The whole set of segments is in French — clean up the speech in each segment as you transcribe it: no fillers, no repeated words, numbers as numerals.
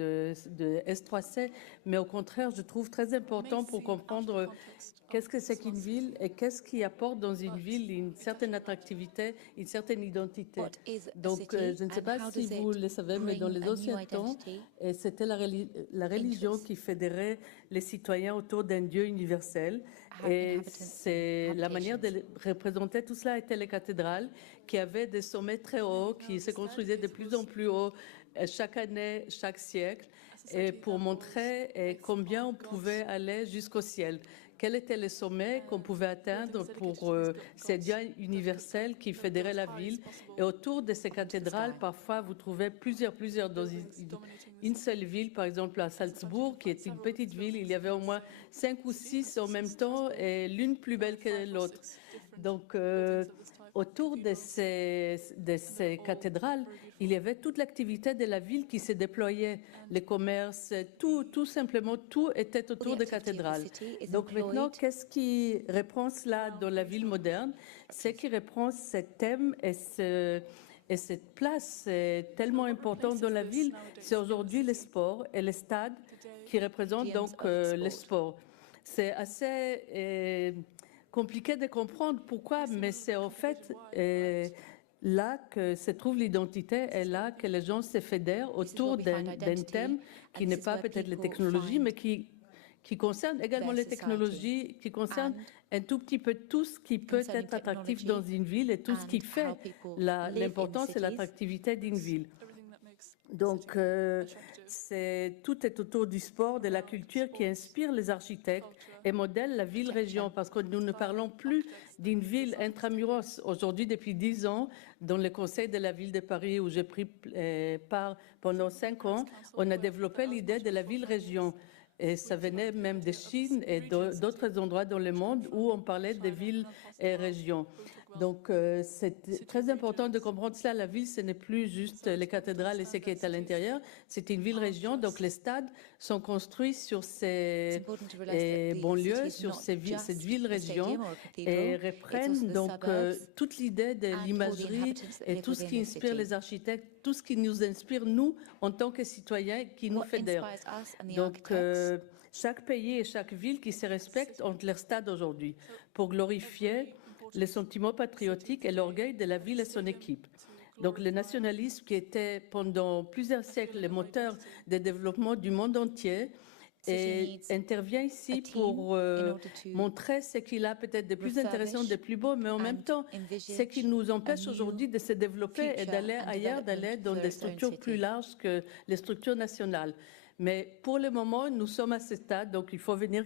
de S3C, mais au contraire, je trouve très important pour comprendre qu'est-ce que c'est qu'une ville et qu'est-ce qui apporte dans une ville une certaine attractivité, une certaine identité. Donc, je ne sais pas si vous le savez, mais dans les anciens temps, c'était la religion qui fédérait les citoyens autour d'un Dieu universel. Et c'est la manière de représenter tout cela était les cathédrales, qui avaient des sommets très hauts, qui se construisaient de plus en plus haut chaque année, chaque siècle, et pour montrer combien on pouvait aller jusqu'au ciel. Quel était le sommet qu'on pouvait atteindre pour ces dieux universels qui fédéraient la ville. Et autour de ces cathédrales, parfois, vous trouvez plusieurs dans une seule ville, par exemple à Salzbourg, qui est une petite ville. Il y avait au moins 5 ou 6 en même temps, et l'une plus belle que l'autre. Donc, autour de ces cathédrales, il y avait toute l'activité de la ville qui se déployait, les commerces, tout simplement, tout était autour des cathédrales. Donc maintenant, qu'est-ce qui reprend cela dans la ville moderne? C'est qui reprend ce thème et cette place tellement importante dans la ville, c'est aujourd'hui le sport et les stades qui représentent donc le sport. C'est assez compliqué de comprendre pourquoi, mais c'est en fait là que se trouve l'identité et là que les gens se fédèrent autour d'un thème qui n'est pas peut-être les technologies, mais qui concerne également les technologies, qui concerne un tout petit peu tout ce qui peut être attractif dans une ville et tout ce qui fait l'importance et l'attractivité d'une ville. Donc, tout est autour du sport, de la culture qui inspire les architectes et modèle la ville-région, parce que nous ne parlons plus d'une ville intramuros. Aujourd'hui, depuis 10 ans, dans le conseil de la ville de Paris, où j'ai pris part pendant 5 ans, on a développé l'idée de la ville-région. Et ça venait même de Chine et d'autres endroits dans le monde où on parlait de villes et régions. Donc, c'est très important de comprendre cela. La ville, ce n'est plus juste les cathédrales et ce qui est à l'intérieur. C'est une ville-région. Donc, les stades sont construits sur ces banlieues, sur cette ville-région et reprennent donc toute l'idée de l'imagerie et tout ce qui inspire les architectes, tout ce qui nous inspire, nous, en tant que citoyens, qui nous fédèrent. Donc, chaque pays et chaque ville qui se respectent ont leur stade aujourd'hui pour glorifier le sentiment patriotique et l'orgueil de la ville et son équipe. Donc le nationalisme qui était pendant plusieurs siècles le moteur de développement du monde entier et intervient ici pour montrer ce qu'il a peut-être de plus intéressant, de plus beau, mais en même temps, ce qui nous empêche aujourd'hui de se développer et d'aller ailleurs, d'aller dans des structures plus larges que les structures nationales. Mais pour le moment, nous sommes à ce stade, donc il faut venir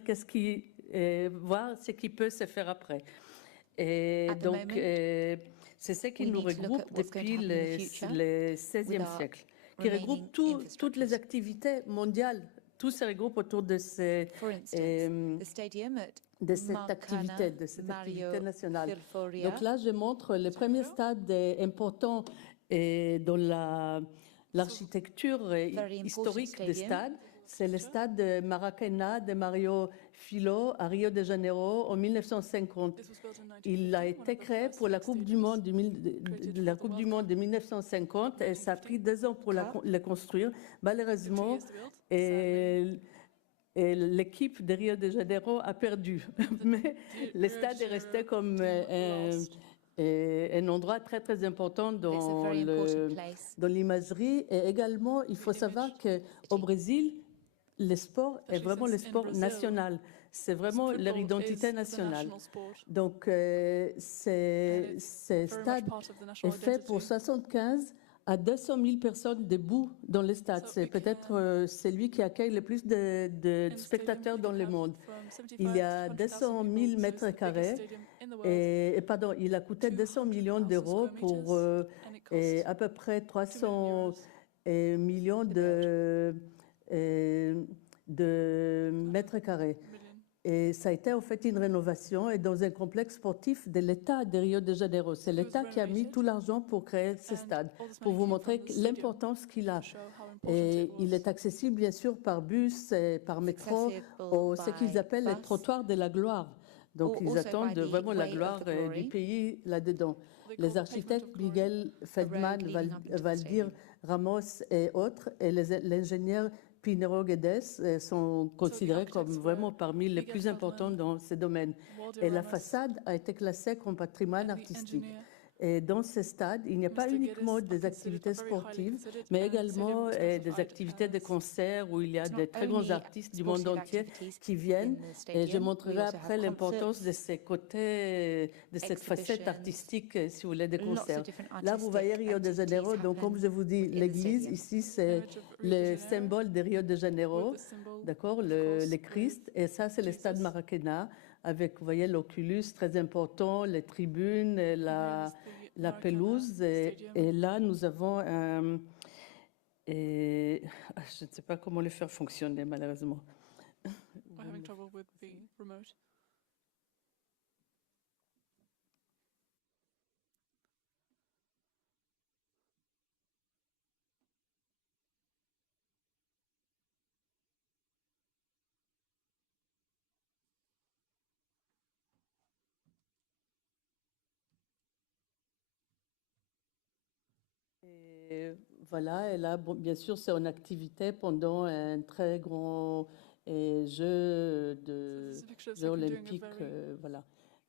voir ce qui peut se faire après. Et donc, c'est ce qui nous regroupe depuis le XVIe siècle, qui regroupe toutes les activités mondiales. Tout se regroupe autour de cette activité nationale. Donc là, je montre le premier stade important dans l'architecture historique des stades. C'est le stade de Maracanã de Mario Filho à Rio de Janeiro en 1950. Il a été créé pour la Coupe du Monde de 1950 et ça a pris 2 ans pour le construire. Malheureusement, et l'équipe de Rio de Janeiro a perdu. Mais le stade est resté comme un endroit très, très important dans l'imagerie. Et également, il faut savoir qu'au Brésil, le sport est vraiment le sport national. C'est vraiment leur identité nationale. Donc, ce stade est fait pour 75 à 200 000 personnes debout dans le stade. C'est peut-être celui qui accueille le plus de spectateurs dans le monde. Il y a 200 000 mètres carrés il a coûté 200 millions d'euros pour à peu près 300 millions de mètres carrés. Et ça a été en fait une rénovation et dans un complexe sportif de l'État de Rio de Janeiro. C'est l'État qui a mis tout l'argent pour créer ce stade, pour vous montrer l'importance qu'il a. Et il est accessible bien sûr par bus et par métro, ce qu'ils appellent les trottoirs de la gloire. Donc ils attendent vraiment la gloire du pays là-dedans. Les architectes Miguel Feldman, Valdir Ramos et autres, et l'ingénieur Pinheiro Guedes sont considérés comme vraiment parmi les plus importants dans ce domaine. Et la façade a été classée comme patrimoine artistique. Et dans ce stade, il n'y a pas uniquement des activités sportives, mais également des activités de concert où il y a de très grands artistes du monde entier qui viennent. Et je montrerai après l'importance de ces côtés, de cette facette artistique, si vous voulez, des concerts. Là, vous voyez Rio de Janeiro. Donc, comme je vous dis, l'église, ici, c'est le symbole de Rio de Janeiro, d'accord, le Christ. Et ça, c'est le stade Maracanã, avec, vous voyez, l'Oculus, très important, les tribunes, la pelouse. Et là, nous avons je ne sais pas comment le faire fonctionner, malheureusement. We're having trouble with the remote. Et voilà, et là, bon, bien sûr, c'est en activité pendant un très grand jeu olympique. Voilà.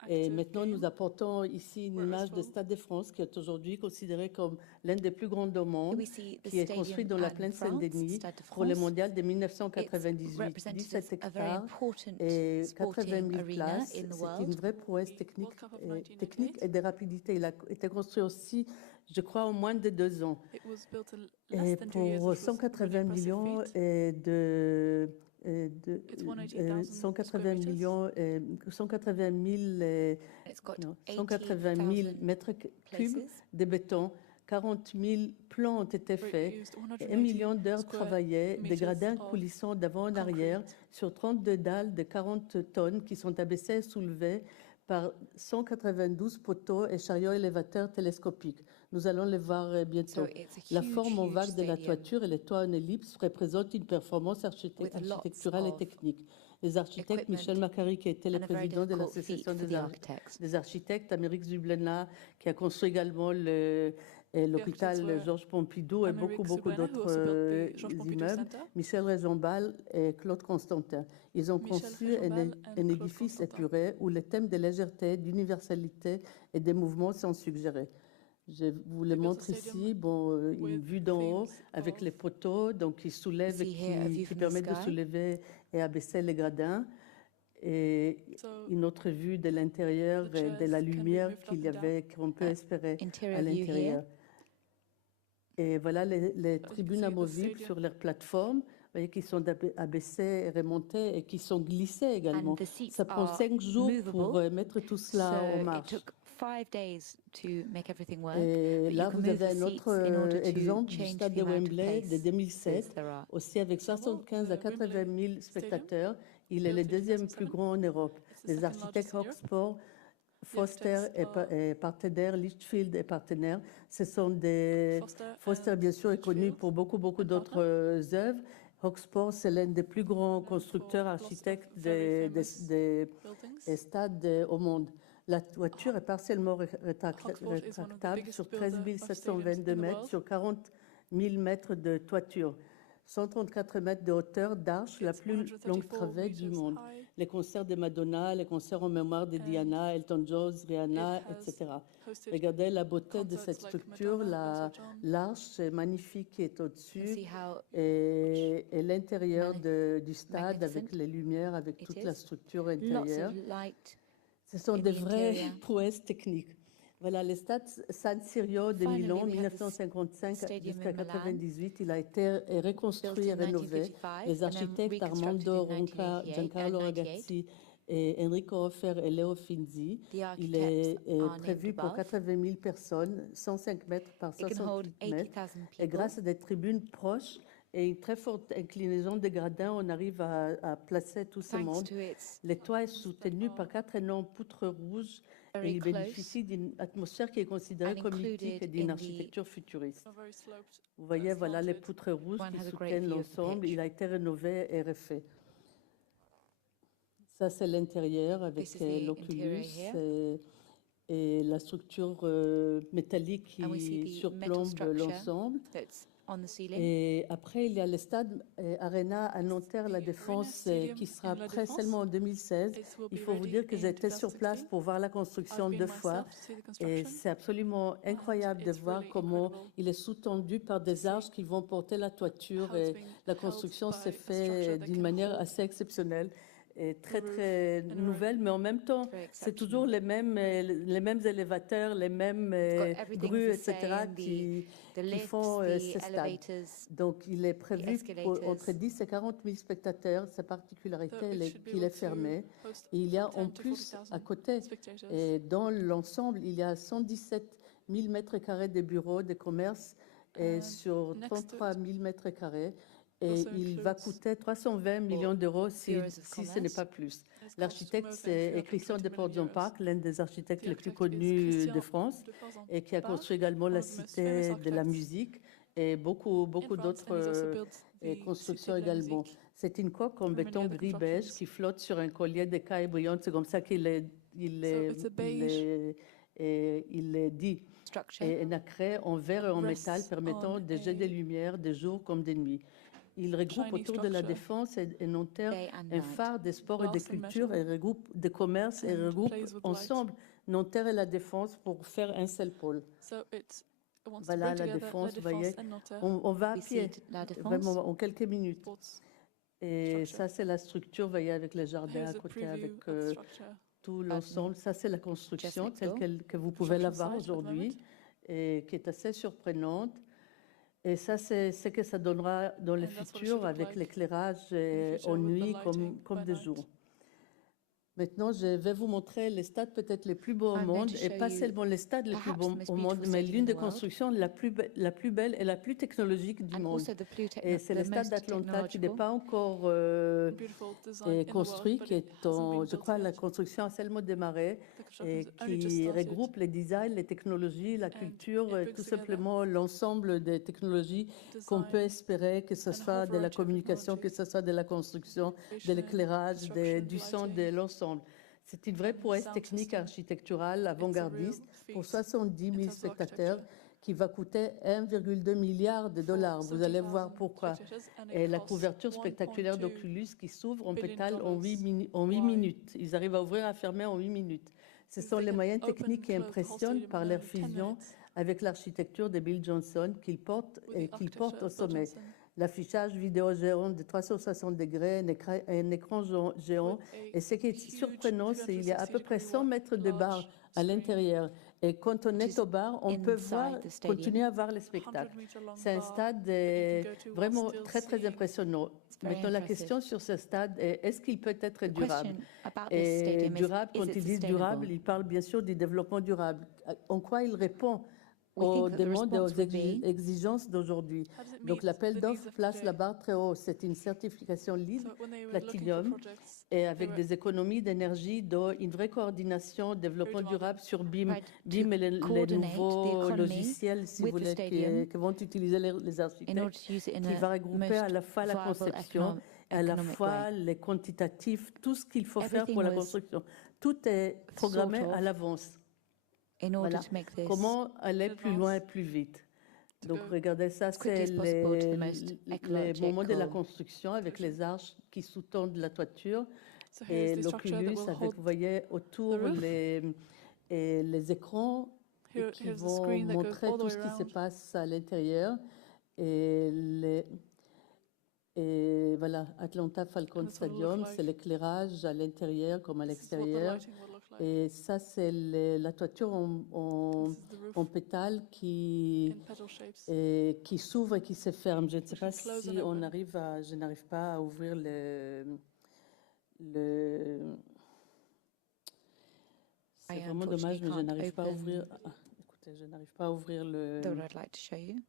Et maintenant, nous apportons ici une image de Stade de France qui est aujourd'hui considéré comme l'un des plus grands au monde, qui est construit dans la plaine Saint-Denis pour le mondial de 1998. 17 hectares et 80 000 places. C'est une vraie prouesse technique et de rapidité. Il a été construit aussi, je crois, en moins de 2 ans. Et pour 180 millions de 180 000 mètres cubes de béton, 40 000 plans ont été faits, 1 million d'heures travaillées, des gradins coulissants d'avant en arrière sur 32 dalles de 40 tonnes qui sont abaissées et soulevées par 192 poteaux et chariots élévateurs télescopiques. Nous allons les voir bientôt. La forme en vague de la toiture et les toits en ellipse représentent une performance architecturale et technique. Les architectes, Michel Macari, qui était le président de l'Association des architectes, Amérique Zublena, qui a construit également l'hôpital Georges Pompidou et beaucoup d'autres immeubles, Michel Réjambal et Claude Constantin. Ils ont conçu un édifice épuré où les thèmes de légèreté, d'universalité et des mouvements sont suggérés. Je vous le montre ici, une vue d'en haut avec les poteaux, donc qui soulèvent, qui permettent de soulever et abaisser les gradins. Et une autre vue de l'intérieur et de la lumière qu'on peut espérer à l'intérieur. Et voilà les tribunes amovibles sur leurs plateformes, vous voyez, qui sont abaissées et remontées et qui sont glissées également. Ça prend 5 jours pour mettre tout cela en marche. Et là, vous avez un autre exemple du stade de Wembley de 2007, aussi avec 75 à 80 000 spectateurs. Il est le deuxième plus grand en Europe. Les architectes Rocksport, Foster est partenaire, Lichfield est partenaire. Ce sont des... Foster, bien sûr, est connu pour beaucoup d'autres œuvres. Rocksport, c'est l'un des plus grands constructeurs architectes des stades au monde. La toiture est partiellement rétractable sur 13 722 mètres sur 40 000 mètres de toiture. 134 mètres de hauteur d'arche, la plus longue travée du monde. Les concerts de Madonna, les concerts en mémoire de Diana, Elton John, Rihanna, etc. Regardez la beauté de cette structure, l'arche magnifique qui est au-dessus et l'intérieur du stade avec les lumières, avec toute la structure intérieure. Ce sont des vraies prouesses techniques. Voilà, le stade San Siro de Milan, 1955 jusqu'à 1998, il a été reconstruit et rénové. Les architectes Armando Ronca, Giancarlo Ragazzi et Enrico Hoffer et Leo Finzi. Il est prévu pour 80 000 personnes, 105 mètres par 68 mètres. Et grâce à des tribunes proches et une très forte inclinaison des gradins, on arrive à placer tout ce monde. Le toit est soutenu par 4 énormes poutres rouges et il bénéficie d'une atmosphère qui est considérée comme mythique et d'une architecture futuriste. Vous voyez, voilà les poutres rouges qui soutiennent l'ensemble. Il a été rénové et refait. Ça, c'est l'intérieur avec l'Oculus et la structure métallique qui surplombe l'ensemble. on the ceiling. Et après, il y a le stade Arena à Nanterre, la Défense, Stadium qui sera in La prêt Défense. seulement en 2016. It will Il be faut vous ready dire que in j'étais sur place 2016. pour voir la construction I've been 2 fois. myself to see the Et construction. c'est absolument incroyable de it's voir really comment incredible il est sous-tendu par des see arches qui vont porter la toiture. how it's Et being la held construction by s'est a faite structure that d'une can manière hold assez exceptionnelle et très, roof très and a nouvelle. Mais en même temps, Very c'est toujours exceptional. les mêmes élévateurs, les mêmes Everything's grues, the etc., same, qui lifts, font the ces stades. elevators. Donc, il est prévu pour escalators. entre 10 et 40 000 spectateurs. Sa particularité, So it est should be qu'il able est to fermé. host Et il y a from en 10 to plus, 40,000 à côté, spectators. et dans l'ensemble, il y a 117 000 mètres carrés de bureaux, de commerce, et And sur next to 33 it 000 mètres carrés. Et also il va includes coûter 320 millions d'euros Bureaus of si ce n'est Commerce. pas plus. It's cost L'architecte, more than c'est Christian 320 de million euros. Portzamparc, l'un des architectes The les plus architect is connus Christian de France, de Portzamparc, et qui a construit également one la of the most famous Cité de la architects musique et beaucoup in France, d'autres and he's also built et the constructions Cité de la également. musique. C'est une coque en There are many béton other gris-beige constructions. qui flotte sur un collier d'écailles brillantes. C'est comme ça qu'il est, it's a beige il est dit. Structure. Et nacré en verre et en rests métal permettant on de jeter des a lumières de jour comme de nuit. Il regroupe shiny autour de la structure, Défense et Nanterre Day and un night. phare des sports et de glass and culture metal, et regroupe de commerce et and regroupe plays with light. ensemble Nanterre et la Défense pour faire un seul pôle. So it wants to Voilà bring la together La Défense, vous Défense voyez. and Nanterre. On va à We pied, see La Défense. vraiment en quelques minutes. Sports. Et structure. ça, c'est la structure, vous voyez, avec les jardins Here's à a côté, preview avec of the structure. tout l'ensemble. Ça, c'est la construction next telle door. que vous pouvez la Construction voir site at the aujourd'hui moment. et qui est assez surprenante. Et ça, c'est ce que ça donnera dans le And that's what it should futur look avec like l'éclairage future en with the nuit lighting comme by de night. jour. Maintenant, je vais vous montrer les stades peut-être les plus beaux au I'm going monde, to et show pas you seulement les stades les plus perhaps beaux the most au monde, beautiful mais stadium l'une in des the world. constructions la plus belle et la plus technologique du And monde. also Et c'est the le stade most d'Atlanta qui n'est technological. pas encore Beautiful design in the construit, world, qui but it est hasn't been je built crois, la yet. construction a seulement démarré, The construction et has only just qui started. regroupe les designs, les technologies, la And culture, it et brings tout together simplement l'ensemble des technologies qu'on peut design, espérer, que ce and a soit whole de la variety of communication, que technologies. ce soit de la construction, de Communication, l'éclairage, construction, du son, lighting, de l'ensemble. C'est une vraie and prouesse sound technique system. architecturale It's a avant-gardiste real pour feat 70 in 000 terms of spectateurs architecture. qui va coûter 1,2 milliard de dollars. Vous allez voir 70,000 pourquoi. spectators, and it Et la costs couverture spectaculaire 1.2 d'Oculus qui s'ouvre en billion pétale en 8 Why? minutes. Ils arrivent à ouvrir et à fermer en 8 minutes. Ce Because sont they les can moyens open techniques and qui close the whole impressionnent stadium par in leur only 10 fusion minutes avec l'architecture de Bill Johnson qu'il porte with et the qu'il porte au architecture of Bill sommet. Johnson. L'affichage vidéo géant de 360 degrés, un écran géant. With a Et ce qui est huge surprenant, c'est qu'il y a à peu près 100 360 mètres de large barre à screen, l'intérieur. Et quand on Which est is au bar, on peut inside the stadium. continuer à voir les 100 spectacles. meter long C'est un bar stade that you can go to while vraiment still très seeing. impressionnant. very Maintenant, la impressive. question sur ce stade est, est-ce qu'il peut être The durable? question about this Et stadium durable, is quand it il dit sustainable? durable, il parle bien sûr du développement durable. En quoi il répond We aux think that the demandes et aux response would be exigences d'aujourd'hui? How does it Donc meet l'appel the d'offres needs of place la today? barre très haut. C'est une certification LEED So when they were looking for Platinum projects, et they avec were des économies d'énergie, dont une vraie coordination, développement demanding. durable sur BIM. Right, BIM to est les coordinate the nouveaux economy logiciels, si with vous the voulez, stadium que vont utiliser les in order architectes, to use it in qui va a regrouper à most la fois la viable conception, à la economic fois way. les quantitatifs, tout ce qu'il faut faire Everything pour la was construction. Tout est programmé sort of à l'avance. in order Voilà. to make this Comment aller in plus loin et advance plus vite? to Donc go regardez ça, as quickly c'est as possible to the most les moments de la ecological. construction avec les arches qui sous-tendent la toiture So et here's the structure that l'Oculus will avec, hold vous voyez, autour the roof. les écrans qui Here's the vont screen that goes montrer all the tout way ce qui se around. passe à l'intérieur. Et, et voilà, Atlanta Falcon And that's what it will Stadium, look c'est like. l'éclairage à l'intérieur comme à This is what the l'extérieur. lighting will look like. Et ça, c'est la toiture This is the roof en pétale in petal shapes. qui s'ouvre et qui se ferme. Je ne sais Which pas will close si and on open. je n'arrive pas à ouvrir c'est I vraiment dommage, mais je unfortunately n'arrive pas à can't ouvrir. Écoutez, je n'arrive pas à ouvrir Though I'd like to show you.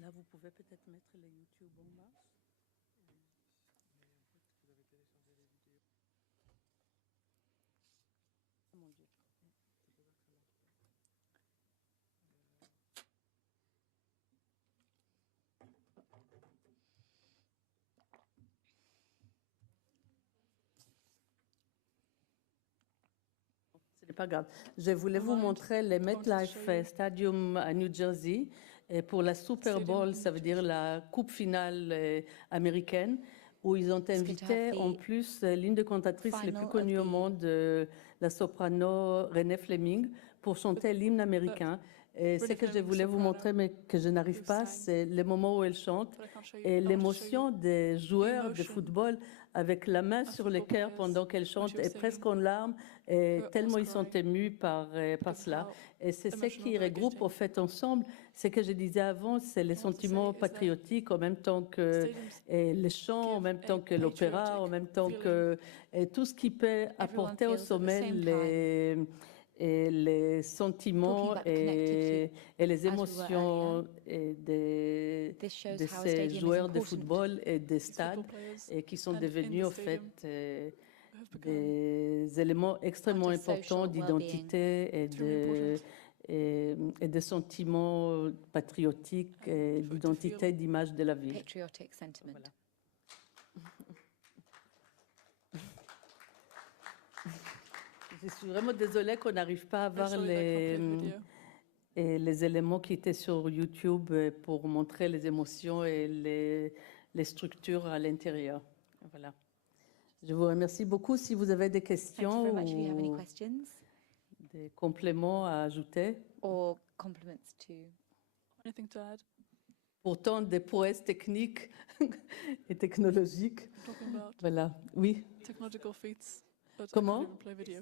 Là, vous pouvez peut-être mettre le YouTube en marche. Oh mon Dieu. C'est C'est pas grave. Je voulais vous montrer les MetLife Stadium à New Jersey. Et pour la Super Bowl, ça veut dire la coupe finale américaine, où ils ont invité en plus l'une des cantatrices les plus connues au monde, la soprano Renée Fleming, pour chanter l'hymne américain. Et ce que je voulais vous montrer, mais que je n'arrive pas, c'est le moment où elle chante et l'émotion des joueurs de football avec la main sur le cœur pendant qu'elle chante et presque en larmes, et tellement ils sont émus par cela. Et c'est ce qui regroupe au fait ensemble, ce que je disais avant, c'est les sentiments patriotiques en même temps que les chants, en même temps que l'opéra, en même temps que tout ce qui peut apporter au sommet les sentiments et les émotions de ces joueurs de football et des stades et qui sont devenus au fait des éléments extrêmement importants d'identité et de sentiments patriotiques et d'identité, d'image de la ville. Patriotic sentiment. Voilà. Je suis vraiment désolée qu'on n'arrive pas à voir les éléments qui étaient sur YouTube pour montrer les émotions et les structures à l'intérieur. Voilà. Je vous remercie beaucoup. Si vous avez des Thank you questions very much. If you have any ou questions des compléments à ajouter, or compliments to Anything to add? pourtant des prouesses techniques et technologiques. Talking about Voilà, oui. technological feats, but Comment? I can't even play video.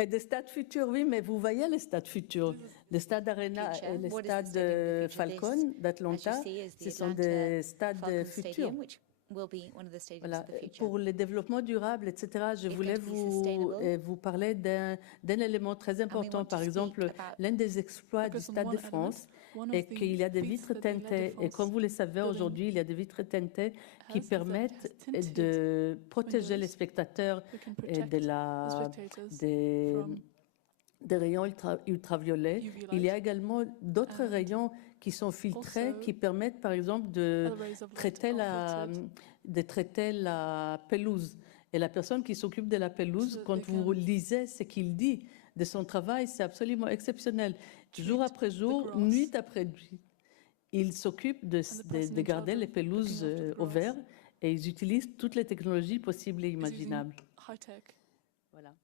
Et des stades futurs, oui, mais vous voyez les stades futurs. Le stade Arena Future. et le What is the stade stadium of the future? Falcon As d'Atlanta, you see, is the ce sont Atlanta des stades Falcons futurs. Stadium, which will be one of the stadiums Voilà. of the future. Pour le développement durable, etc., je It's voulais going to be sustainable. vous parler d'un élément très important. want to Par exemple, speak about- l'un des exploits du Focus on Stade de one France One est of the qu'il y a des feats vitres that the Stade de teintées. Et France comme vous le savez, building aujourd'hui, il y a des vitres teintées qui has is that it permettent has tinted de protéger les windows spectateurs that can et protect de the spectators des, from des rayons ultraviolets. UV Il y a light également d'autres and rayons qui sont filtrés, also qui permettent, par exemple, de other rays of light traiter are filtered de traiter la pelouse. Et la personne qui s'occupe de la pelouse, So that quand they vous can lisez ce qu'il dit de son travail, c'est absolument exceptionnel. Jour treat après the jour, grass. nuit après nuit, il s'occupe de person in garder charge les of pelouses looking after the au grass vert et ils utilisent toutes les technologies possibles et is using imaginables. high tech. Voilà.